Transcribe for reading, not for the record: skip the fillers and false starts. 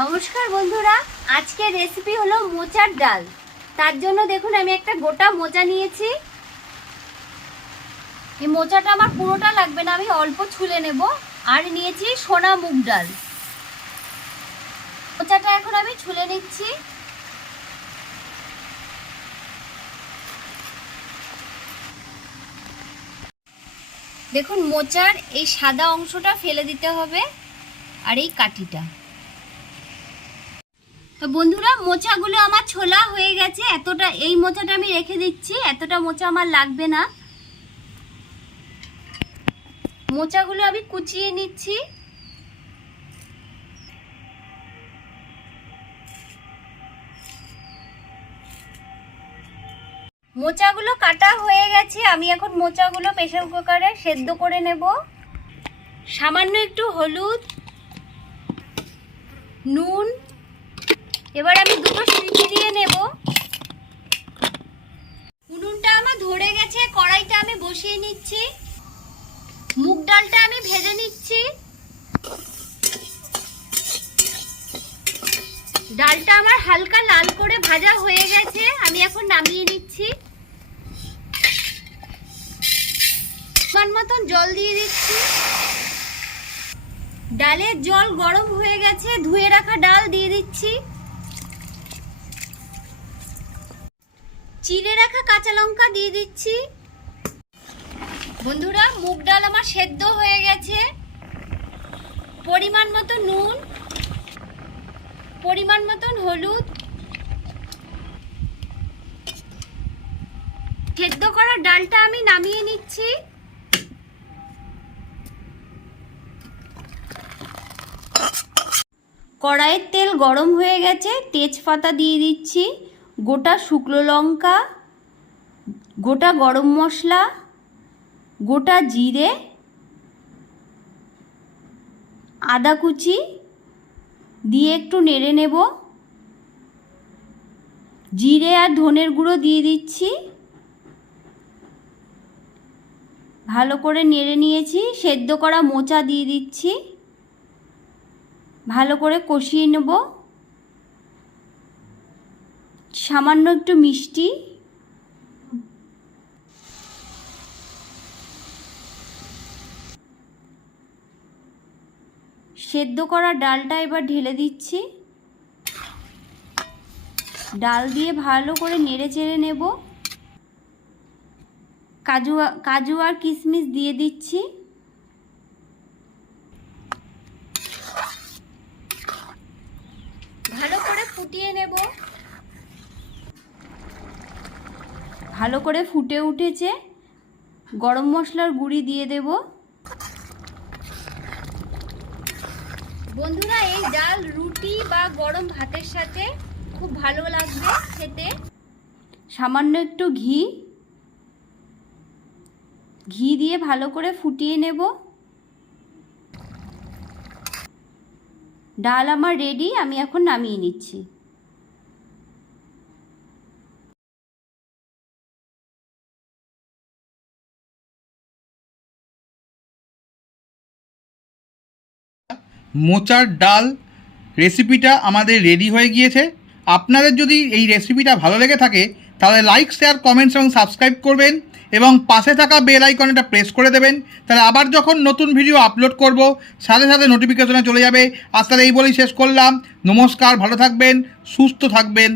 নমস্কার বন্ধুরা, আজকের রেসিপি হলো মোচার ডাল। তার জন্য দেখুন আমি একটা গোটা মোচা নিয়েছি। এই মোচাটা আমার পুরোটা লাগবে না, আমি অল্প ছুলে নেব। আর নিয়েছি সোনা মুগ ডাল। মোচাটা এখন আমি ছুলে নিচ্ছি। দেখুন মোচার এই সাদা অংশটা ফেলে দিতে হবে, আর এই কাঠিটা। তো বন্ধুরা, মোচাগুলো আমার ছোলা হয়ে গেছে। এতটা এই মোচাটা আমি রেখে দিচ্ছি, এতটা মোচা আমার লাগবে না। মোচাগুলো আমি কুচিয়ে নিচ্ছি। মোচাগুলো কাটা হয়ে গেছে, আমি এখন মোচাগুলো প্রেসার কুকারে সেদ্ধ করে নেব। সামান্য একটু হলুদ, নুন, এবার আমি দুটো সিটি দিয়ে নেব। উনুনটা আমার ধরে গেছে, কড়াইটা আমি বসিয়ে নিচ্ছি। মুগ ডালটা আমি ভেজে নিচ্ছি। ডালটা আমার হালকা লাল করে ভাজা হয়ে গেছে, আমি এখন নামিয়ে নিচ্ছি। পরিমাণ মতন জল দিয়ে দিচ্ছি। ডালের জল গরম হয়ে গেছে, ধুয়ে রাখা ডাল দিয়ে দিচ্ছি। চিড়ে রাখা কাঁচা লঙ্কা দিয়ে দিচ্ছি। বন্ধুরা, মুগ ডাল আমার সেদ্ধ হয়ে গেছে। পরিমাণ মতো নুন, পরিমাণ মতন হলুদ, সেদ্ধ করা ডালটা আমি নামিয়ে নিচ্ছি। কড়াইয়ের তেল গরম হয়ে গেছে, তেজপাতা দিয়ে দিচ্ছি, গোটা শুকনো লঙ্কা, গোটা গরম মশলা, গোটা জিরে, আদা কুচি দিয়ে একটু নেড়ে নেব। জিরে আর ধনের গুঁড়ো দিয়ে দিচ্ছি। ভালো করে নেড়ে নিয়েছি। সেদ্ধ করা মোচা দিয়ে দিচ্ছি। ভালো করে কষিয়ে নেব। সামান্য একটু মিষ্টি, সেদ্ধ করা ডালটা এবার ঢেলে দিচ্ছি। ডাল দিয়ে ভালো করে নেড়ে চেড়ে নেব। কাজু আর কিশমিশ দিয়ে দিচ্ছি। ভালো করে ফুটিয়ে নেব। ভালো করে ফুটে উঠেছে, গরম মশলার গুঁড়ি দিয়ে দেব। বন্ধুরা, এই ডাল রুটি বা গরম ভাতের সাথে খুব ভালো লাগবে খেতে। সামান্য একটু ঘি দিয়ে ভালো করে ফুটিয়ে নেব। ডাল আমার রেডি, আমি এখন নামিয়ে নিচ্ছি। মোচার ডাল রেসিপিটা আমাদের রেডি হয়ে গিয়েছে। আপনাদের যদি এই রেসিপিটা ভালো লেগে থাকে তাহলে লাইক, শেয়ার, কমেন্টস এবং সাবস্ক্রাইব করবেন এবং পাশে থাকা বেল আইকনটা প্রেস করে দেবেন। তাহলে আবার যখন নতুন ভিডিও আপলোড করব সাথে সাথে নোটিফিকেশনে চলে যাবে। আজ তাহলে এই বলেই শেষ করলাম। নমস্কার, ভালো থাকবেন, সুস্থ থাকবেন।